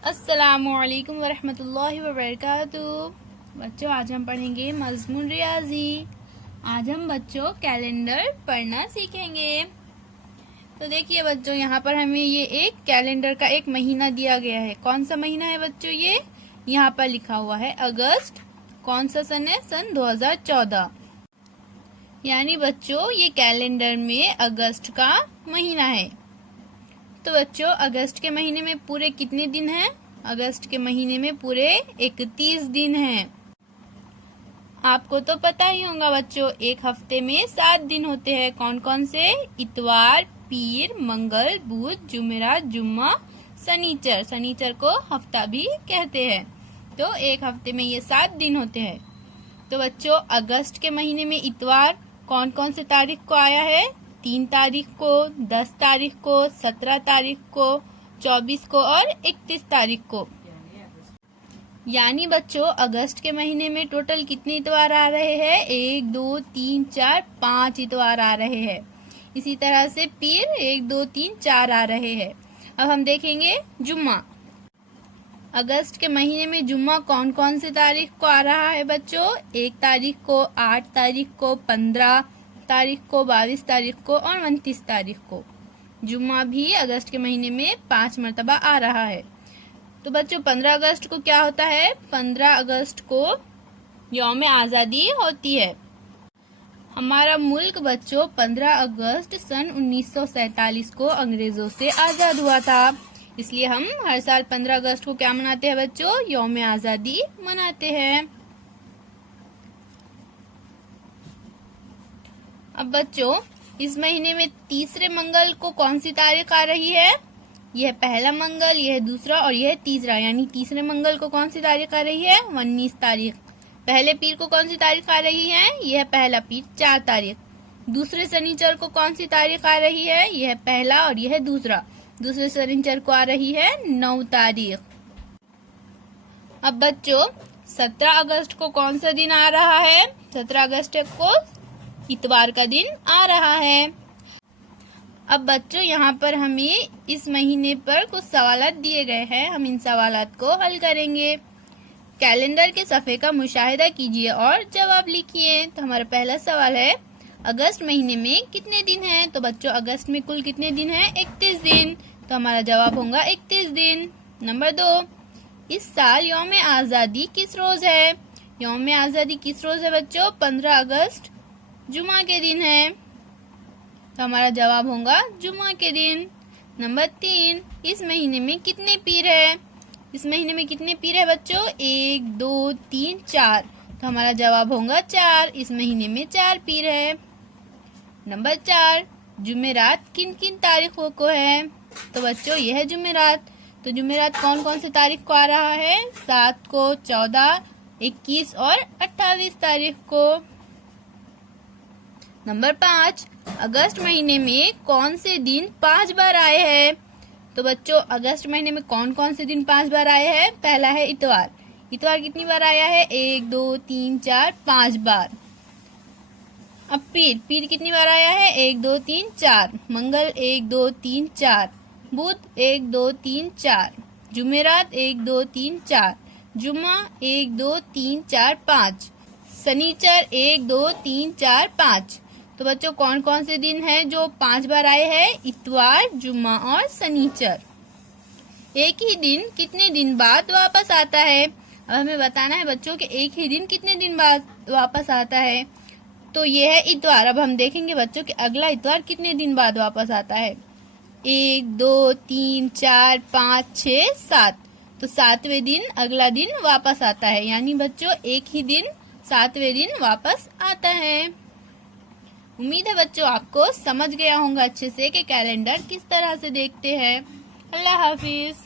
अस्सलामुअलैकुम वरहमतुल्लाहि वबरकातुहू। बच्चों, आज हम पढ़ेंगे मज़मून रियाजी। आज हम बच्चों कैलेंडर पढ़ना सीखेंगे। तो देखिए बच्चों, यहाँ पर हमें ये एक कैलेंडर का एक महीना दिया गया है। कौन सा महीना है बच्चों? ये यहाँ पर लिखा हुआ है अगस्त। कौन सा सन है? सन 2014। यानी बच्चों ये कैलेंडर में अगस्त का महीना है। तो बच्चों, अगस्त के महीने में पूरे कितने दिन हैं? अगस्त के महीने में पूरे 31 दिन हैं। आपको तो पता ही होगा बच्चों, एक हफ्ते में 7 दिन होते हैं। कौन कौन से? इतवार, पीर, मंगल, बुध, जुमेरात, जुम्मा, शनिचर। शनिचर को हफ्ता भी कहते हैं। तो एक हफ्ते में ये 7 दिन होते हैं। तो बच्चों, अगस्त के महीने में इतवार कौन कौन से तारीख को आया है? 3 तारीख को, 10 तारीख को, 17 तारीख को, 24 को और 31 तारीख को। यानी बच्चों, अगस्त के महीने में टोटल कितने इतवार आ रहे हैं? 1, 2, 3, 4, 5 इतवार आ रहे हैं। इसी तरह से पीर 1, 2, 3, 4 आ रहे हैं। अब हम देखेंगे जुम्मा। अगस्त के महीने में जुम्मा कौन कौन से तारीख को आ रहा है बच्चों? 1 तारीख को, 8 तारीख को, 15 तारीख को, 22 तारीख को और 29 तारीख को। जुम्मा भी अगस्त के महीने में 5 मरतबा आ रहा है। तो बच्चों, 15 अगस्त को क्या होता है? 15 अगस्त को यौम आज़ादी होती है। हमारा मुल्क बच्चों 15 अगस्त सन 1947 को अंग्रेजों से आजाद हुआ था। इसलिए हम हर साल 15 अगस्त को क्या मनाते हैं बच्चों? यौम आज़ादी मनाते हैं। अब बच्चों, इस महीने में तीसरे मंगल को कौन सी तारीख आ रही है? यह पहला मंगल, यह दूसरा और यह तीसरा। यानी तीसरे मंगल को कौन सी तारीख आ रही है? 19 तारीख। पहले पीर को कौन सी तारीख आ रही है? यह पहला पीर 4 तारीख। दूसरे शनिचर को कौन सी तारीख आ रही है? यह पहला और यह दूसरा। दूसरे शनिचर को आ रही है 9 तारीख। अब बच्चों, 17 अगस्त को कौन सा दिन आ रहा है? 17 अगस्त को इतवार का दिन आ रहा है। अब बच्चों, यहाँ पर हमें इस महीने पर कुछ सवालात दिए गए हैं। हम इन सवालात को हल करेंगे। कैलेंडर के सफ़े का मुशाहिदा कीजिए और जवाब लिखिए। तो हमारा पहला सवाल है, अगस्त महीने में कितने दिन हैं? तो बच्चों, अगस्त में कुल कितने दिन हैं? 31 दिन। तो हमारा जवाब होगा 31 दिन। नंबर 2, इस साल यौम आज़ादी किस रोज़ है? यौम आज़ादी किस रोज़ है बच्चों? 15 अगस्त जुमा के दिन है। तो हमारा जवाब होगा जुमा के दिन। नंबर 3, इस महीने में कितने पीर है? इस महीने में कितने पीर है बच्चों? 1, 2, 3, 4। तो हमारा जवाब होगा 4। इस महीने में 4 पीर है। नंबर 4, जुमेरात किन किन तारीखों को है? तो बच्चों, यह जुमेरात। तो जुमेरात कौन कौन से तारीख को आ रहा है? 7 को, 14, 21 और 28 तारीख को। नंबर 5, अगस्त महीने में कौन से दिन 5 बार आए हैं? तो बच्चों, अगस्त महीने में कौन कौन से दिन 5 बार आए हैं? पहला है इतवार। इतवार कितनी बार आया है? 1, 2, 3, 4, 5 बार। अब पीर कितनी बार आया है? 1, 2, 3, 4। मंगल 1, 2, 3, 4। बुध 1, 2, 3, 4। जुमेरात 1, 2, 3, 4। जुम्मा 1, 2, 3, 4, 5। शनिचर 1, 2, 3, 4, 5। तो बच्चों, कौन कौन से दिन हैं जो 5 बार आए हैं? इतवार, जुम्मा और शनिचर। एक ही दिन कितने दिन बाद वापस आता है? अब हमें बताना है बच्चों कि एक ही दिन कितने दिन बाद वापस आता है। तो ये है इतवार। अब हम देखेंगे बच्चों कि अगला इतवार कितने दिन बाद वापस आता है। 1, 2, 3, 4, 5, 6, 7। तो 7वें दिन अगला दिन वापस आता है। यानी बच्चों, एक ही दिन 7वें दिन वापस आता है। उम्मीद है बच्चों आपको समझ गया होगा अच्छे से कि कैलेंडर किस तरह से देखते हैं। अल्लाह हाफिज।